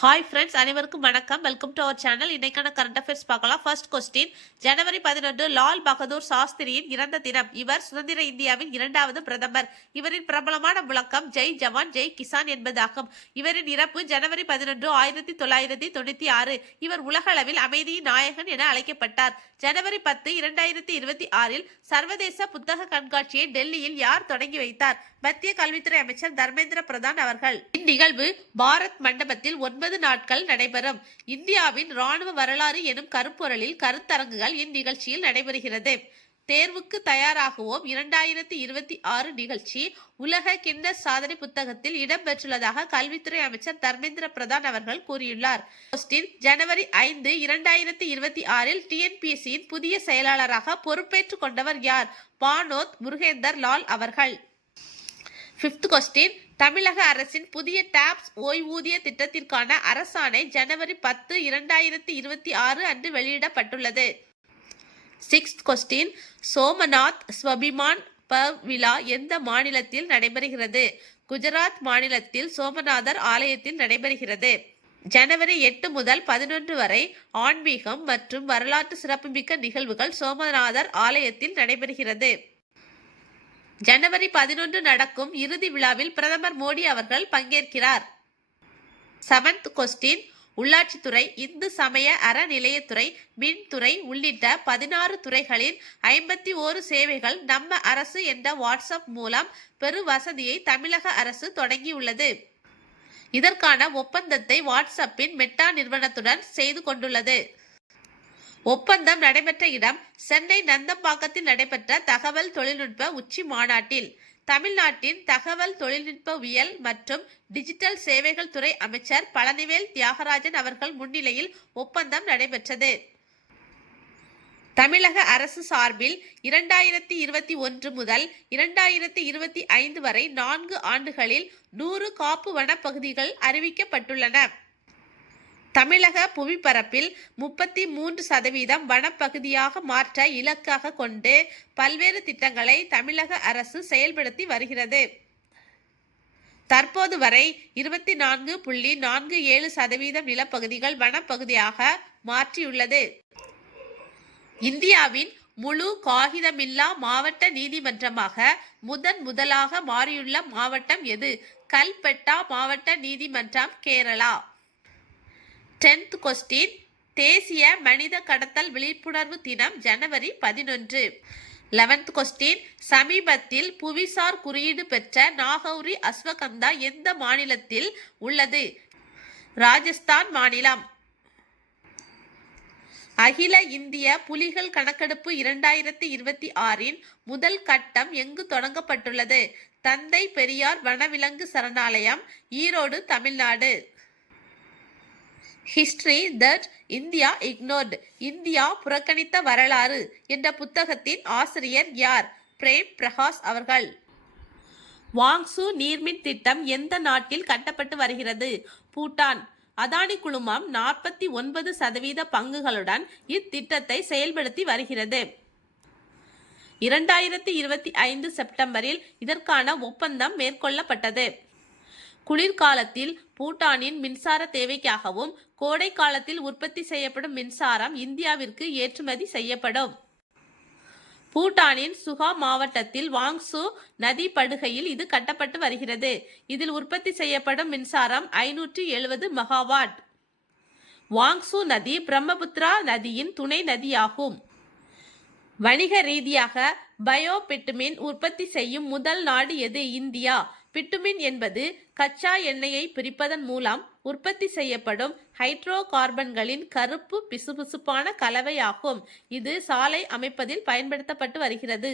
Hi friends, அனைவருக்கும் வணக்கம். Welcome to our channel. இன்னைக்கான கரண்ட் அஃபேர்ஸ் பார்க்கலாம். ஃபர்ஸ்ட் கொஸ்டின், ஜனவரி 11 லால் பகதூர் சாஸ்திரியின் இறந்த தினம். இவர் சுதந்திர இந்தியாவின் இரண்டாவது பிரதமர். இவரின் பிரபலமான முழக்கம் ஜெய் ஜவான் ஜெய் கிசான் என்பதாகும். இவரின் இறப்பு ஜனவரி 11, 1996. இவர் உலகளவில் அமைதியின் நாயகன் என அழைக்கப்பட்டார். ஜனவரி 10, 2026 சர்வதேச புத்தக கண்காட்சியை டெல்லியில் யார் தொடங்கி வைத்தார்? மத்திய கல்வித்துறை அமைச்சர் தர்மேந்திர பிரதான் அவர்கள். இந்நிகழ்வு பாரத் மண்டபத்தில் 9 நாட்கள் நடைபெறும். இந்தியாவின் ராணுவ வரலாறு எனும் கருப்பொருளில் கருத்தரங்குகள் இந்நிகழ்ச்சியில் நடைபெறுகிறது. தேர்வுக்கு தயாராகுவோம் 2026 நிகழ்ச்சி உலக கின்னஸ் சாதனை புத்தகத்தில் இடம்பெற்றுள்ளதாக கல்வித்துறை அமைச்சர் தர்மேந்திர பிரதான் அவர்கள் கூறியுள்ளார். ஜனவரி 5, 2026 டிஎன்பிஎஸ்சியின் புதிய செயலாளராக பொறுப்பேற்றுக் கொண்டவர் யார்? பானோத் முருகேந்தர் லால் அவர்கள். 5th கொஸ்டின், தமிழக அரசின் புதிய டாப்ஸ் ஓய்வூதிய திட்டத்திற்கான அரசாணை ஜனவரி 10, 2026 அன்று வெளியிடப்பட்டுள்ளது. 6th கொஸ்டின், சோமநாத் ஸ்வபிமான் பர்வ் விழா எந்த மாநிலத்தில் நடைபெறுகிறது? குஜராத் மாநிலத்தில் சோமநாதர் ஆலயத்தில் நடைபெறுகிறது. ஜனவரி 8 முதல் 11 வரை ஆன்மீகம் மற்றும் வரலாற்று சிறப்புமிக்க நிகழ்வுகள் சோமநாதர் ஆலயத்தில் நடைபெறுகிறது. ஜனவரி 11 நடக்கும் இறுதி விழாவில் பிரதமர் மோடி அவர்கள் பங்கேற்கிறார். 7th கொஸ்டின், உள்ளாட்சித்துறை, இந்து சமய அறநிலையத்துறை, மின்துறை உள்ளிட்ட 16 துறைகளின் 51 சேவைகள் நம்ம அரசு என்ற வாட்ஸ்அப் மூலம் பெரு வசதியை தமிழக அரசு தொடங்கியுள்ளது. இதற்கான ஒப்பந்தத்தை வாட்ஸ்அப்பின் மெட்டா நிறுவனத்துடன் செய்து கொண்டுள்ளது. ஒப்பந்தம் நடைபெற்ற இடம் சென்னை நந்தம்பாக்கத்தில் நடைபெற்ற தகவல் தொழில்நுட்ப உச்சி மாநாட்டில் தமிழ்நாட்டின் தகவல் தொழில்நுட்பவியல் மற்றும் டிஜிட்டல் சேவைகள் துறை அமைச்சர் பழனிவேல் தியாகராஜன் அவர்கள் முன்னிலையில் ஒப்பந்தம் நடைபெற்றது. தமிழக அரசு சார்பில் 2021 முதல் 2025 வரை 4 ஆண்டுகளில் 100 காப்பு வனப்பகுதிகள் அறிவிக்கப்பட்டுள்ளன. தமிழக புவிப்பரப்பில் 33% வனப்பகுதியாக மாற்ற இலக்காக கொண்டு பல்வேறு திட்டங்களை தமிழக அரசு செயல்படுத்தி வருகிறது. தற்போது வரை 24.47% நிலப்பகுதிகள் வனப்பகுதியாக மாற்றியுள்ளது. இந்தியாவின் முழு காகிதமில்லா மாவட்ட நீதிமன்றமாக முதலாக மாறியுள்ள மாவட்டம் எது? கல்பெட்டா மாவட்ட நீதிமன்றம், கேரளா. 10th கொஸ்டின், தேசிய மனித கடத்தல் விழிப்புணர்வு தினம் ஜனவரி 11. 11th கொஸ்டின், சமீபத்தில் புவிசார் குறியீடு பெற்ற நாகௌரி அஸ்வகந்தா எந்த மாநிலத்தில் உள்ளது? ராஜஸ்தான் மாநிலம். அகில இந்திய புலிகள் கணக்கெடுப்பு 2026 முதல் கட்டம் எங்கு தொடங்கப்பட்டுள்ளது? தந்தை பெரியார் வனவிலங்கு சரணாலயம், Erode, Tamil Nadu. History that India ignored, India புறக்கணித்த வரலாறு என்ற புத்தகத்தின் ஆசிரியர் யார்? பிரேம் பிரகாஷ் அவர்கள். வாங்சு நீர்மின் திட்டம் எந்த நாட்டில் கட்டப்பட்டு வருகிறது? பூட்டான். அதானி குழுமம் 49% பங்குகளுடன் இத்திட்டத்தை செயல்படுத்தி வருகிறது. 2025 செப்டம்பரில் இதற்கான ஒப்பந்தம் மேற்கொள்ளப்பட்டது. குளிர்காலத்தில் பூட்டானின் மின்சார தேவைக்காகவும் கோடை காலத்தில் உற்பத்தி செய்யப்படும் மின்சாரம் இந்தியாவிற்கு ஏற்றுமதி செய்யப்படும். பூட்டானின் சுகா மாவட்டத்தில் வாங்சு நதி படுகையில் இது கட்டப்பட்டு வருகிறது. இதில் உற்பத்தி செய்யப்படும் மின்சாரம் 570 மெகாவாட். வாங்சு நதி பிரம்மபுத்திரா நதியின் துணை நதியாகும். வணிக ரீதியாக பயோ பிட்டுமின் உற்பத்தி செய்யும் முதல் நாடு எது? இந்தியா. பிட்டுமின் என்பது கச்சா எண்ணெயை பிரிப்பதன் மூலம் உற்பத்தி செய்யப்படும் ஹைட்ரோ கார்பன்களின் கருப்பு பிசுபிசுப்பான கலவையாகும். இது சாலை அமைப்பதில் பயன்படுத்தப்பட்டு வருகிறது.